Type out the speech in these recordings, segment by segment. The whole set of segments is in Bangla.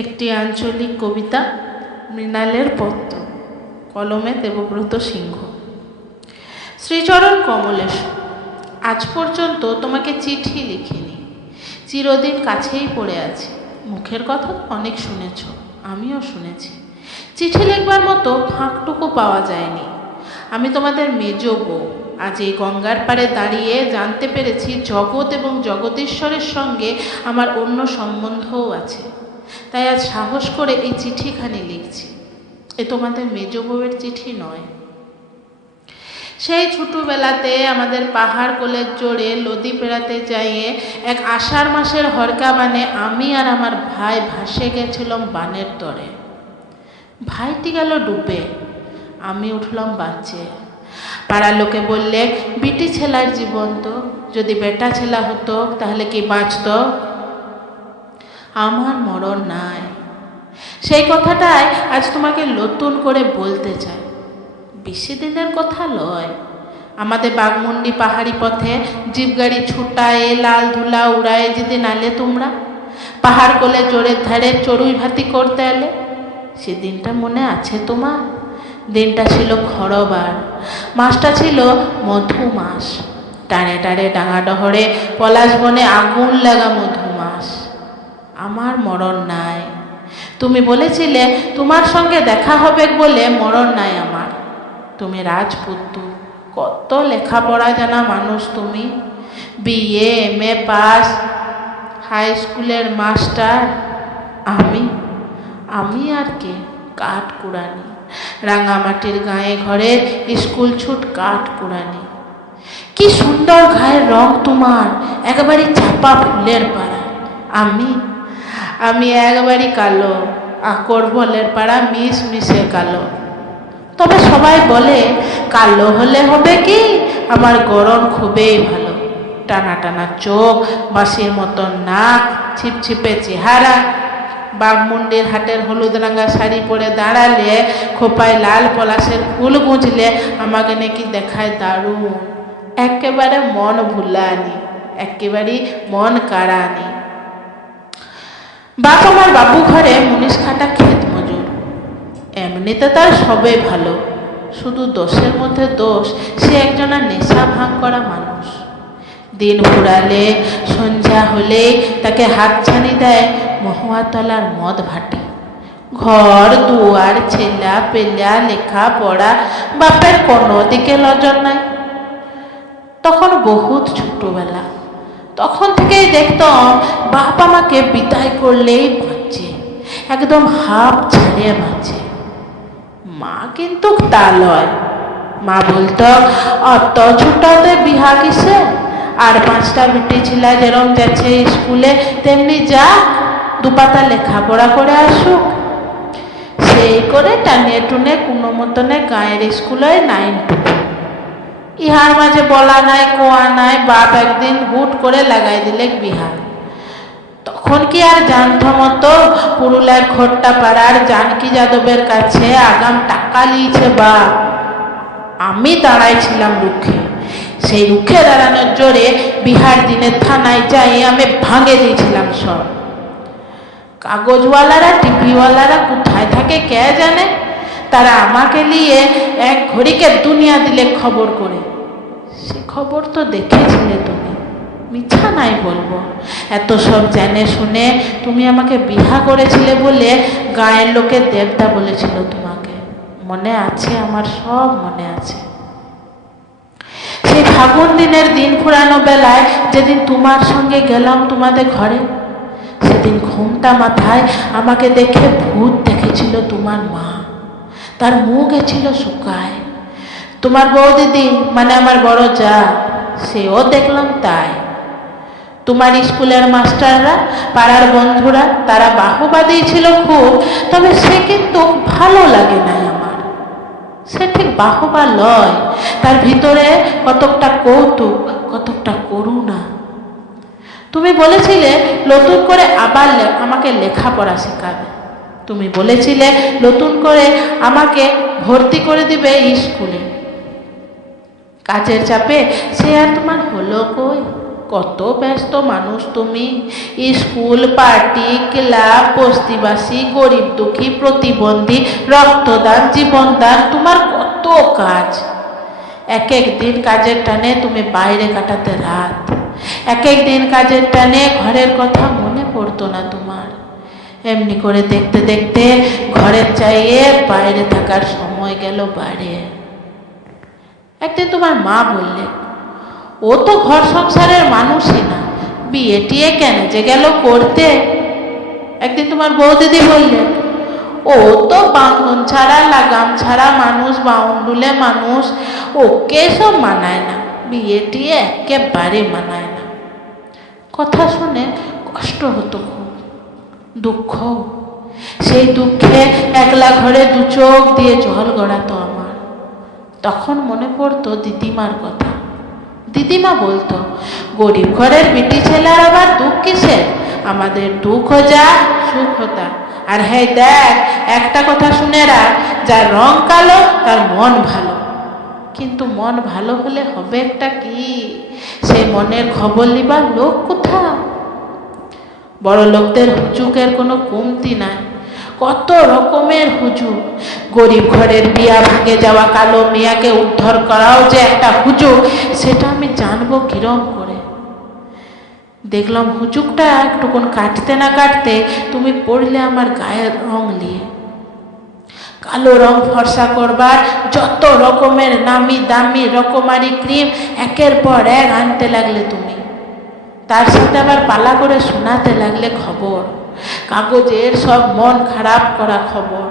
একটি আঞ্চলিক কবিতা, মৃণালের পত্র, কলমে দেবব্রত সিংহ। শ্রীচরণ কমলেশ, আজ পর্যন্ত তোমাকে চিঠি লিখিনি, চিরদিন কাছেই পড়ে আছি। মুখের কথা অনেক শুনেছ, আমিও শুনেছি। চিঠি লিখবার মতো ফাঁকটুকু পাওয়া যায়নি। আমি তোমাদের মেজ বউ। আজ এই গঙ্গার পাড়ে দাঁড়িয়ে জানতে পেরেছি জগৎ এবং জগদীশ্বরের সঙ্গে আমার অন্য সম্বন্ধও আছে। তাই আজ সাহস করে এই চিঠিখানি লিখছি। এ তোমাদের মেজ বউয়ের চিঠি নয়। সেই ছোটোবেলাতে আমাদের পাহাড় কোলের জোরে নদী পেরাতে যাইয়ে এক আষাঢ় মাসের হরকা বানে আমি আর আমার ভাই ভাসে গেছিলাম বানের তরে। ভাইটি গেল ডুবে, আমি উঠলাম বাঁচে। পাড়ার লোকে বললে, বিটি ছেলার জীবন তো, যদি বেটা ছেলা হতো তাহলে কি বাঁচত? আমার মরণ নাই। সেই কথাটাই আজ তোমাকে নতুন করে বলতে চাই। বেশি দিনের কথা লয়। আমাদের বাঘমুন্ডি পাহাড়ি পথে জিপ গাড়ি ছুটায়ে লাল ধুলা উড়ায়ে যেদিন আলে তোমরা, পাহাড় কোলে জোরের ধারে চড়ুই ভাতি করতে এলে, সেদিনটা মনে আছে তোমার? দিনটা ছিল খড়বার, মাসটা ছিল মধু মাস। টানে টানে ডাঙা ডহরে পলাশ বনে আগুন লাগা মধু মাস। আমার মরণ নাই। তুমি বলেছিলে তোমার সঙ্গে দেখা হবে বলে মরণ নাই আমার। তুমি রাজপুত্র, কত লেখাপড়া জানা মানুষ তুমি। বিএ এমএ পাস, হাই স্কুলের মাস্টার। আমি আর কে? কাঠ কুড়ানি, রাঙামাটির গায়ে ঘরের স্কুল ছুট কাঠ কুড়ানি। কি সুন্দর গায়ের রং তোমার, একেবারে চাপা ফুলের পাড়া। আমি একবারই কালো, আকর বলের পাড়া মিশ মিশে কালো। তবে সবাই বলে কালো হলে হবে কি, আমার গরম খুবই ভালো। টানা টানা চোখ, বাঁশির মতন নাক, ছিপছিপে চেহারা। বাঘমুন্ডির হাটের হলুদ রাঙা শাড়ি পরে দাঁড়ালে, খোপায় লাল পলাশের ফুল গুঁজলে আমাকে নাকি দেখায় দারুণ। একেবারে মন ভুলানি, একেবারে মন কাড়ানি। বাপ আমার বাবু ঘরে মুনিশ খাটা ক্ষেত মজুর। এমনিতে তার সবে ভালো, শুধু দোষের মধ্যে দোষ, সে একজনা নেশা ভাঙ করা মানুষ। দিন ফুরালে, সন্ধ্যা হলে তাকে হাতছানি দেয় মহুয়াতলার মদ ভাটি। ঘর দুয়ার, ছেলা পেলা, লেখা পড়া, বাপের কোনো দিকে নজর নাই। তখন বহুত ছোটবেলা, তখন থেকেই দেখতাম বাপ আমাকে বিদায় করলেই বাঁচে, একদম হাফ ছেড়ে বাঁচে। মা কিন্তু তা লয়। মা বলতো, অত ছোটতে বিহা কিসে? আর 5টা বেটি ছিলা যেরম যাচ্ছে স্কুলে, তেমনি যা, দুপাতা লেখাপড়া করে আসুক। সেই করে টানিয়ে টুনে কোনো মতনে গায়ের স্কুলে 9 টুকু। ইহার মাঝে বলা নাই কোয়া নাই, বাপ একদিন হুট করে লাগাই দিলে বিহা। তখন কি আর জানতো মতো পুরুলিয়ার খোট্টা পাড়ার জানকী যাদবের কাছে আগাম টাকা লিয়েছে বাপ। আমি দাঁড়াইছিলাম রুখে। সেই রুখে দাঁড়ানোর জোরে বিহার দিনে থানায় যাই আমি ভাঙে দিয়েছিলাম সব। কাগজওয়ালারা টিভিওয়ালারা কোথায় থাকে কে জানে, তারা আমাকে নিয়ে এক ঘড়িকে দুনিয়া দিলে খবর করে। সে খবর তো দেখেছিলে তুমি, মিথ্যা নাই বলবো। এত সব জেনে শুনে তুমি আমাকে বিহা করেছিলে বলে গায়ের লোকে দেবতা বলেছিল তোমাকে। মনে আছে, আমার সব মনে আছে। সেই ফাগুন দিনের দিন ফুরানো বেলায় যেদিন তোমার সঙ্গে গেলাম তোমাদের ঘরে, সেদিন ঘুমটা মাথায় আমাকে দেখে ভূত দেখেছিল তোমার মা। তার মুখ গেছিল শুকায়। তোমার বউ দিদি, মানে আমার বড় যা, সেও দেখলাম তাই। তোমার স্কুলের মাস্টাররা, পাড়ার বন্ধুরা, তারা বাহবা দিয়েছিল খুব। তবে সে কিন্তু ভালো লাগে না আমার। সে ঠিক বাহবা লয়, তার ভিতরে কতকটা কৌতুক, কতকটা করুণা। তুমি বলেছিলে নতুন করে আবার আমাকে লেখাপড়া শেখাবে। তুমি বলেছিলে নতুন করে আমাকে ভর্তি করে দিবে স্কুলে। কাজের চাপে সে আর তোমার হলো কই? কত ব্যস্ত মানুষ তুমি। স্কুল, পার্টি, ক্লাব, বস্তিবাসী, গরিব দুঃখী, প্রতিবন্ধী, রক্তদান, জীবনদান, তোমার কত কাজ। এক এক দিন কাজের টানে তুমি বাইরে কাটাতে রাত। এক এক দিন কাজের টানে ঘরের কথা মনে পড়তো না তোমার। এমনি করে দেখতে দেখতে ঘরের চাইয়ে বাইরে থাকার সময় গেল বাড়িয়ে। একদিন তোমার মা বললে, ও তো ঘর সংসারের মানুষই না, বিয়ে টিয়ে কেন যে গেল করতে। একদিন তোমার বৌদিদি বললে, ও তো বাঁধন ছাড়া লাগাম ছাড়া মানুষ, বাউন্ডুলে মানুষ, ওকে সব মানায় না, বিয়ে টিয়ে একেবারে মানায় না। কথা শুনে কষ্ট হতো, খুব দুঃখ। সেই দুঃখে একলা ঘরে দু চোখ দিয়ে জল গড়াতো আমার। তখন মনে পড়তো দিদিমার কথা। দিদিমা বলতো, গরিব ঘরের বিটি ছেলের আবার দুঃখ কিসের, আমাদের দুঃখ যা সুখ হতা। আর হ্যাঁ দেখ, একটা কথা শুনে রাখ, যার রং কালো তার মন ভালো। কিন্তু মন ভালো হলে হবে একটা কি, সে মনের খবর লিবার লোক কোথা। বড় লোকদের হুজুকের কোনো কমতি নাই, কত রকমের হুজুক। গরিব ঘরের বিয়া ভাঙে যাওয়া কালো মেয়াকে উদ্ধার করাও যে একটা হুজুক, সেটা আমি জানবো কিরম করে। দেখলাম হুজুকটা একটুকুন কাটতে না কাটতে তুমি পড়লে আমার গায়ের রং নিয়ে। কালো রং ফর্সা করবার যত রকমের নামি দামি রকমারি ক্রিম একের পর এক আনতে লাগলে তুমি। তার সাথে আবার পালা করে শোনাতে লাগলে খবর, কাগজের সব মন খারাপ করা খবর।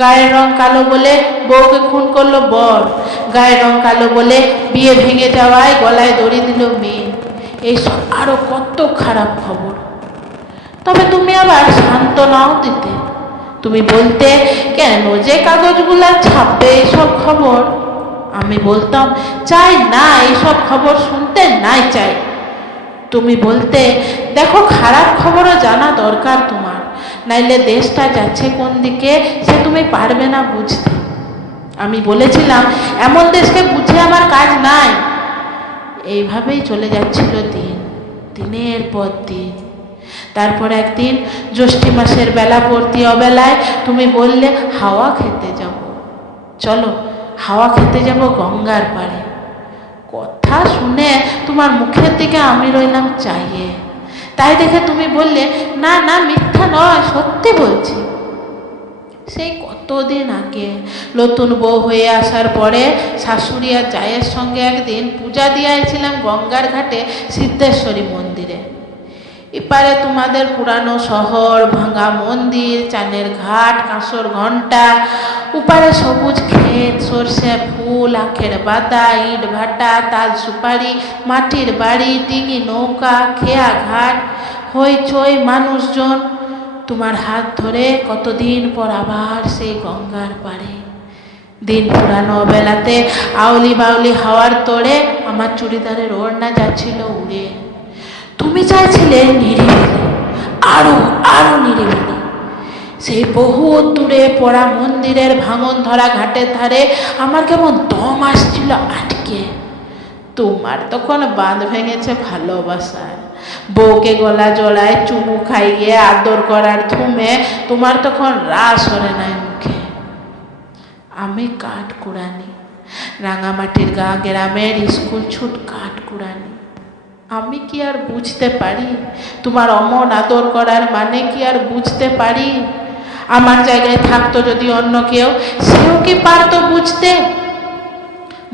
গায়ের রং কালো বলে বউকে খুন করলো বর, গায়ের রং কালো বলে বিয়ে ভেঙে যাওয়ায় গলায় দড়ি দিল মেয়ে, এইসব আরো কত খারাপ খবর। তবে তুমি আবার সান্ত্বনাও দিতে। তুমি বলতে, কেন যে কাগজগুলা ছাপবে এইসব খবর। আমি বলতাম, চাই না এইসব খবর শুনতে, নাই চাই। তুমি বলতে, দেখো খারাপ খবরও জানা দরকার তোমার, নাইলে দেশটা যাচ্ছে কোন দিকে সে তুমি পারবে না বুঝতে। আমি বলেছিলাম, এমন দেশকে বুঝে আমার কাজ নাই। এইভাবেই চলে যাচ্ছিল দিন, দিনের পর দিন। তারপর একদিন জ্যৈষ্ঠ মাসের বেলা পড়তি অবেলায় তুমি বললে, হাওয়া খেতে যাব, চলো হাওয়া খেতে যাব গঙ্গার পাড়ে। কথা শুনে তোমার মুখের দিকে আমি রইলাম চাইয়ে। তাই দেখে তুমি বললে, না না মিথ্যা নয়, সত্যি বলছি। সেই কতদিন আগে নতুন বউ হয়ে আসার পরে শাশুড়ি আর জায়ের সঙ্গে একদিন পূজা দিয়েছিলাম গঙ্গার ঘাটে সিদ্ধেশ্বরী মন্দিরে। এপারে তোমাদের পুরানো শহর, ভাঙা মন্দির, চানের ঘাট, কাঁসর ঘণ্টা, উপারে সবুজ ক্ষেত, সর্ষে ফুল, আখের বাদা, ইট ভাটা, তাল সুপারি, মাটির বাড়ি, ডিঙি নৌকা, খেয়া ঘাট, হইচই মানুষজন। তোমার হাত ধরে কতদিন পর আবার সেই গঙ্গার পাড়ে। দিন পুরানো বেলাতে আউলি বাউলি হাওয়ার তোড়ে আমার চুড়িদারের ওড়না যাচ্ছিল উড়ে। তুমি চাইছিলে নিরিবিলি, আরো আরো নিরিবিলি। সেই বহু দূরে পড়া মন্দিরের ভাঙন ধরা ঘাটের ধারে আমার কেমন দম আসছিল আটকে। তোমার তখন বাঁধ ভেঙেছে ভালোবাসায়, বউকে গলা জড়ায় চুমু খাইয়ে আদর করার ধুমে তোমার তখন রাস হরে নাই মুখে। আমি কাঠ কুড়ানি, রাঙামাটির গ্রামের স্কুল ছুট কাঠ কুড়ানি। আমি কি আর বুঝতে পারি তোমার অমন আদর করার মানে কি আর বুঝতে পারি? আমার জায়গায় থাকতো যদি অন্য কেউ, সেও কি পারতো বুঝতে?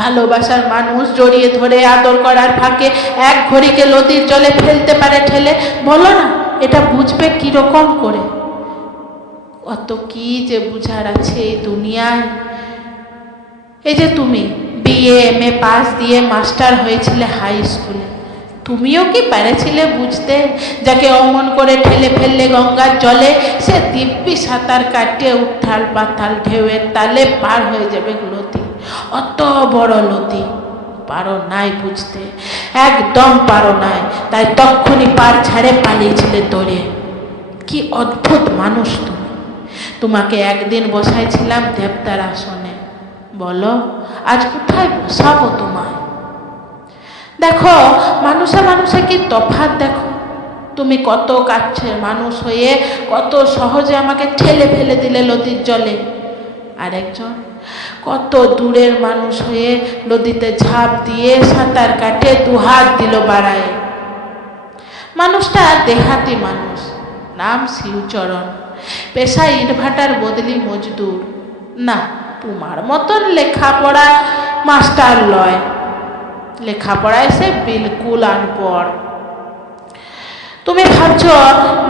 ভালোবাসার মানুষ জড়িয়ে ধরে আদর করার ফাঁকে এক ঘড়িকে নদীর জলে ফেলতে পারে ঠেলে। বলো না, এটা বুঝবে কিরকম করে? অত কি যে বুঝার আছে এই দুনিয়ায়। এই যে তুমি বিএ এমএ পাস দিয়ে মাস্টার হয়েছিলে হাই স্কুলে, তুমিও কি পেরেছিলে বুঝতে যাকে অমন করে ঠেলে ফেললে গঙ্গার জলে সে দিব্যি সাঁতার কাটিয়ে উত্থাল পাতাল ঢেউয়ের তালে পার হয়ে যাবে নদী, অত বড় নদী? পারো নাই বুঝতে, একদম পারো নাই। তাই তখনই পার ছাড়ে পালিয়েছিলে তোরে। কি অদ্ভুত মানুষ তুমি। তোমাকে একদিন বসাইছিলাম দেবতার আসনে, বলো আজ কোথায় বসাবো তোমায়? দেখো মানুষে মানুষে কি তফাৎ দেখো। তুমি কত কাছের মানুষ হয়ে কত সহজে আমাকে ঠেলে ফেলে দিলে নদীর জলে, আরেকজন কত দূরের মানুষ হয়ে নদীতে ঝাঁপ দিয়ে সাঁতার কাটে দুহাত দিল বাড়ায়। মানুষটা দেহাতি মানুষ, নাম শিবচরণ, পেশা ইটভাটার বদলি মজদুর। না, তোমার মতন লেখাপড়া মাস্টার লয়, লেখাপড়ায় সে বিলকুল আনপড়। তুমি ভাবছ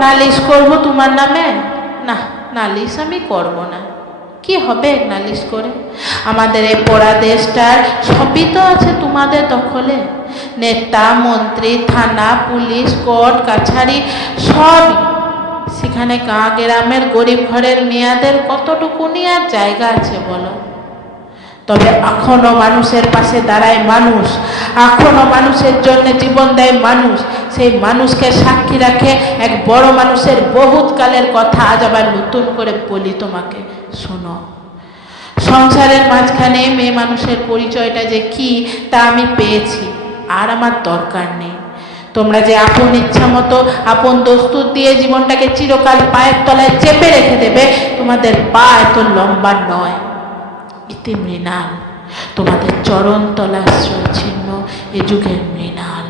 নালিশ করব তোমার নামে? না, নালিশ আমি করব না। কি হবে নালিশ করে? আমাদের এই পোড়া দেশটার সবই তো আছে তোমাদের দখলে। নেতা মন্ত্রী, থানা, পুলিশ, কোর্ট কাছারি সব। সেখানে গাঁ গ্রামের গরিব ঘরের মেয়েদের কতটুকুনি আর জায়গা আছে বলো? তবে এখনো মানুষের পাশে দাঁড়ায় মানুষ, এখনো মানুষের জন্য জীবন দেয় মানুষ। সেই মানুষকে সাক্ষী রাখে এক বড় মানুষের বহুত কালের কথা আজ আবার নতুন করে বলি তোমাকে, শোনো। সংসারের মাঝখানে মেয়ে মানুষের পরিচয়টা যে কি তা আমি পেয়েছি, আর আমার দরকার নেই। তোমরা যে আপন ইচ্ছা মতো আপন দস্তুর দিয়ে জীবনটাকে চিরকাল পায়ের তলায় চেপে রেখে দেবে, তোমাদের পা এত লম্বা নয়। ইতি মৃণাল, তোমাদের চরণ তলাশ্রয় ছিন্ন এ যুগের মৃণাল।